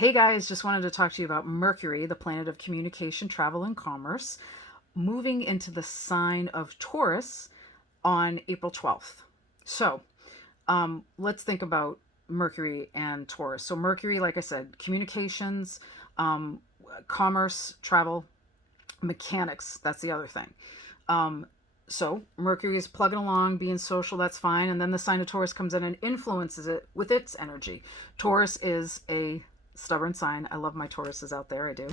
Hey guys, just wanted to talk to you about Mercury, the planet of communication, travel, and commerce, moving into the sign of Taurus on April 12th. So let's think about Mercury and Taurus. So, Mercury, like I said, communications, um, commerce, travel, mechanics. That's the other thing. Um, so Mercury is plugging along, being social, that's fine. And then the sign of Taurus comes in and influences it with its energy. Taurus is a stubborn sign. I love my Tauruses out there, I do.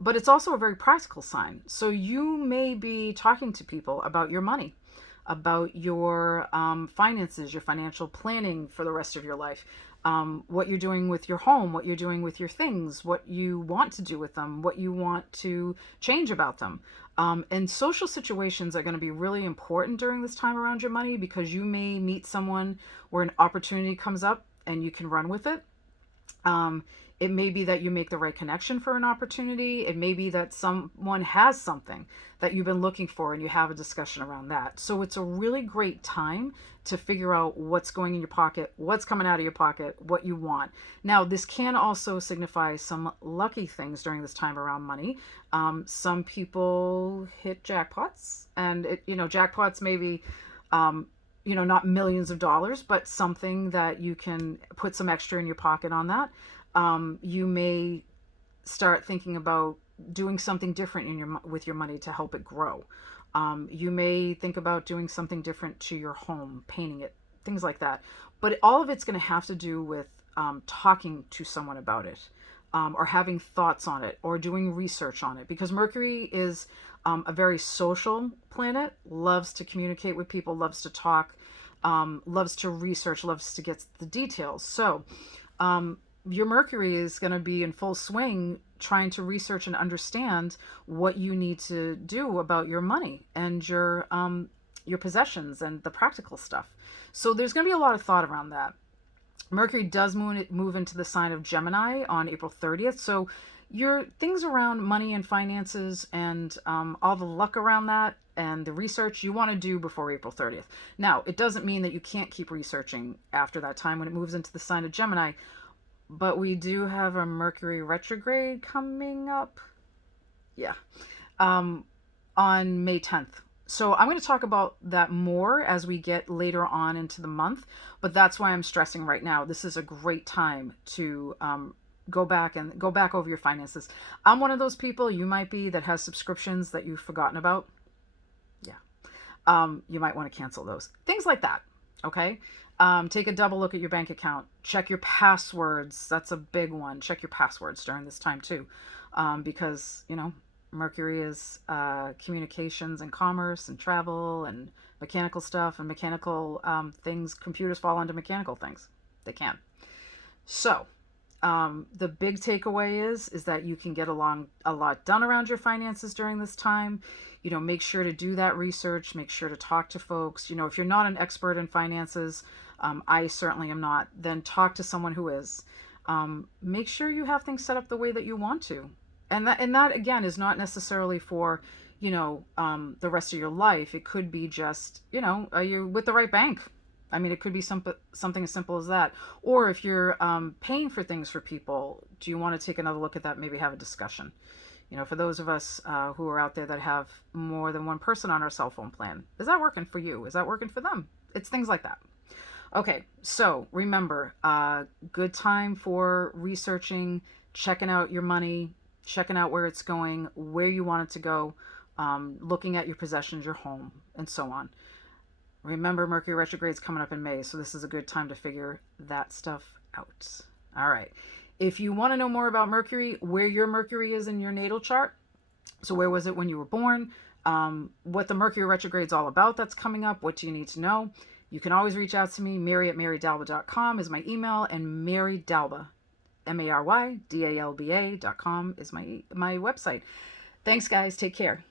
But it's also a very practical sign. So you may be talking to people about your money, about your finances, your financial planning for the rest of your life, what you're doing with your home, what you're doing with your things, what you want to do with them, what you want to change about them. And social situations are going to be really important during this time around your money because you may meet someone where an opportunity comes up and you can run with it. Um, it may be that you make the right connection for an opportunity. It may be that someone has something that you've been looking for and you have a discussion around that. So it's a really great time to figure out what's going in your pocket, what's coming out of your pocket, what you want. Now, this can also signify some lucky things during this time around money. Some people hit jackpots, and jackpots maybe not millions of dollars, but something that you can put some extra in your pocket on that. You may start thinking about doing something different with your money to help it grow. You may think about doing something different to your home, painting it, things like that. But all of it's going to have to do with talking to someone about it, or having thoughts on it, or doing research on it. Because Mercury is a very social planet, loves to communicate with people, loves to talk, loves to research, loves to get the details. So, your Mercury is going to be in full swing trying to research and understand what you need to do about your money and your possessions and the practical stuff. So there's going to be a lot of thought around that. Mercury does move into the sign of Gemini on April 30th. So your things around money and finances and all the luck around that and the research you want to do before April 30th. Now, it doesn't mean that you can't keep researching after that time when it moves into the sign of Gemini, but we do have a Mercury retrograde coming up. Yeah. On May 10th. So I'm going to talk about that more as we get later on into the month, but that's why I'm stressing right now. This is a great time to go back over your finances. I'm one of those people, you might be, that has subscriptions that you've forgotten about. Yeah. You might want to cancel those. Things like that. Okay. Take a double look at your bank account. Check your passwords. That's a big one. Check your passwords during this time too, because Mercury is communications and commerce and travel and mechanical stuff and mechanical things. Computers fall under mechanical things. They can. So the big takeaway is that you can get along a lot done around your finances during this time. Make sure to do that research. Make sure to talk to folks. If you're not an expert in finances, I certainly am not, then talk to someone who is. Make sure you have things set up the way that you want to. And that again is not necessarily for, the rest of your life. It could be just, are you with the right bank? I mean, it could be something as simple as that. Or if you're paying for things for people, do you want to take another look at that? Maybe have a discussion. For those of us who are out there that have more than one person on our cell phone plan, is that working for you? Is that working for them? It's things like that. Okay, so remember, good time for researching, checking out your money, checking out where it's going, where you want it to go, looking at your possessions, your home, and so on. Remember, Mercury retrograde is coming up in May, so this is a good time to figure that stuff out. All right. If you want to know more about Mercury, where your Mercury is in your natal chart, so where was it when you were born, what the Mercury retrograde is all about that's coming up, what do you need to know, you can always reach out to me. Mary@marydalba.com is my email, and Mary Dalba, MaryDalba.com is my website. Thanks, guys. Take care.